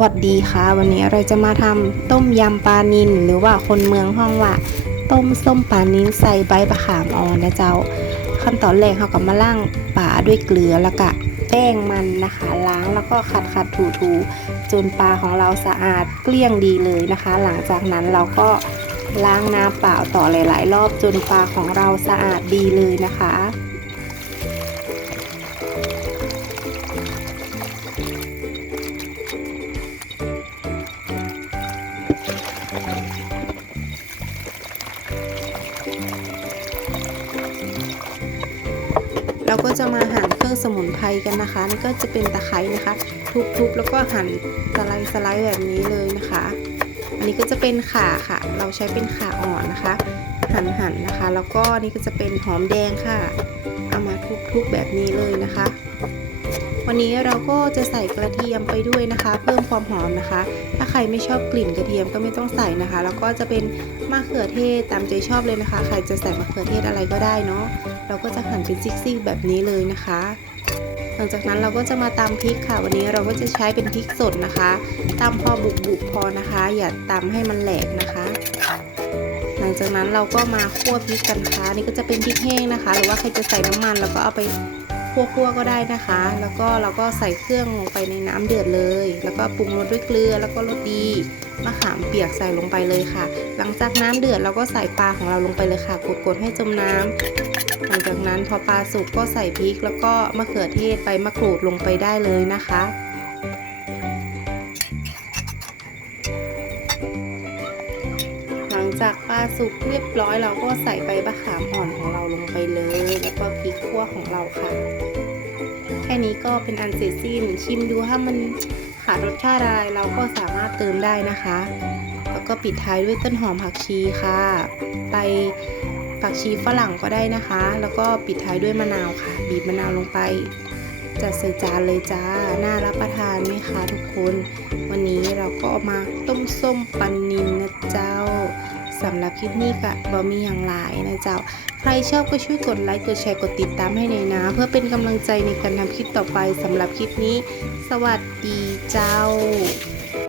วัสดีค่ะ วันนี้เราจะมาทำต้มยำปลานิลหรือว่าคนเมืองห้องว่าต้มส้มปลานิลใส่ใบมะขามอ่อนนะเจ้า ขั้นตอนแรกเราก็มาล่างปลาด้วยเกลือแล้วก็แป้งมันนะคะ ล้างแล้วก็ขัดขัดถูถูจนปลาของเราสะอาดเกลี้ยงดีเลยนะคะ หลังจากนั้นเราก็ล้างน้ำเปล่าต่อหลาย ๆ รอบจนปลาของเราสะอาดดีเลยนะคะ เราก็จะมาหั่นเครื่องสมุนไพรกันนะคะ นี่ก็จะเป็นตะไคร้นะคะ ทุบๆแล้วก็หั่นสไลด์สไลด์แบบนี้เลยนะคะ อันนี้ก็จะเป็นข่าค่ะ เราใช้เป็นข่าอ่อนนะคะ หั่นหั่นนะคะ แล้วก็นี่ก็จะเป็นหอมแดงค่ะ เอามาทุบๆแบบนี้เลยนะคะ วันนี้เราก็จะใส่กระเทียมไปด้วยนะคะ เพิ่มความหอมนะคะ ถ้าใครไม่ชอบกลิ่นกระเทียมก็ไม่ต้องใส่นะคะ แล้วก็จะเป็นมะเขือเทศตามใจชอบเลยนะคะ ใครจะใส่มะเขือเทศอะไรก็ได้เนาะเราก็จะหั่นเป็นซิกๆแบบนี้เลยนะคะ หลังจากนั้นเราก็จะมาตำพริกค่ะ วันนี้เราก็จะใช้เป็นพริกสดนะคะตำพอบุบๆพอนะคะ อย่าตำให้มันแหลกนะคะหลังจากนั้นเราก็มาคั่วพริกกันค่ะนี่ก็จะเป็นพริกแห้งนะคะ หรือว่าใครจะใส่น้ำมันเราก็เอาไป คั่วๆก็ได้นะคะ แล้วก็เราก็ใส่เครื่องลงไปในน้ำเดือดเลย แล้วก็ปรุงรสด้วยเกลือแล้วก็รสดีมะขามเปียกใส่ลงไปเลยค่ะ หลังจากน้ำเดือดเราก็ใส่ปลาของเราลงไปเลยค่ะ กดๆให้จมน้ำหลังจากนั้นพอปลาสุกก็ใส่พริก แล้วก็มะเขือเทศใบมะกรูดลงไปได้เลยนะคะ ลังจากปลาสุกเรียบร้อยเราก็ใส่ใบมะขามอ่อนของเราลงไปเลย แล้วก็พริกขั่วของเราค่ะ แค่นี้ก็เป็นอันเสร็จสิ้น ชิมดูถ้ามันขาดรสชาติอะไรเราก็สามารถเติมได้นะคะ แล้วก็ปิดท้ายด้วยต้นหอมผักชีค่ะ ไปผักชีฝรั่งก็ได้นะคะ แล้วก็ปิดท้ายด้วยมะนาวค่ะ บีบมะนาวลงไป จัดใส่จานเลยจ้า น่ารับประทานไหมคะทุกคน วันนี้เราก็มาต้มส้มปันนินนะเจ้าสำหรับคลิปนี้กะบะมีอย่างหลายนะเจ้า ใครชอบก็ช่วยกดไลค์กดแชร์กดติดตามให้ในอยนะ เพื่อเป็นกำลังใจในการทำคลิปต่อไปสำหรับคลิปนี้ สวัสดีเจ้า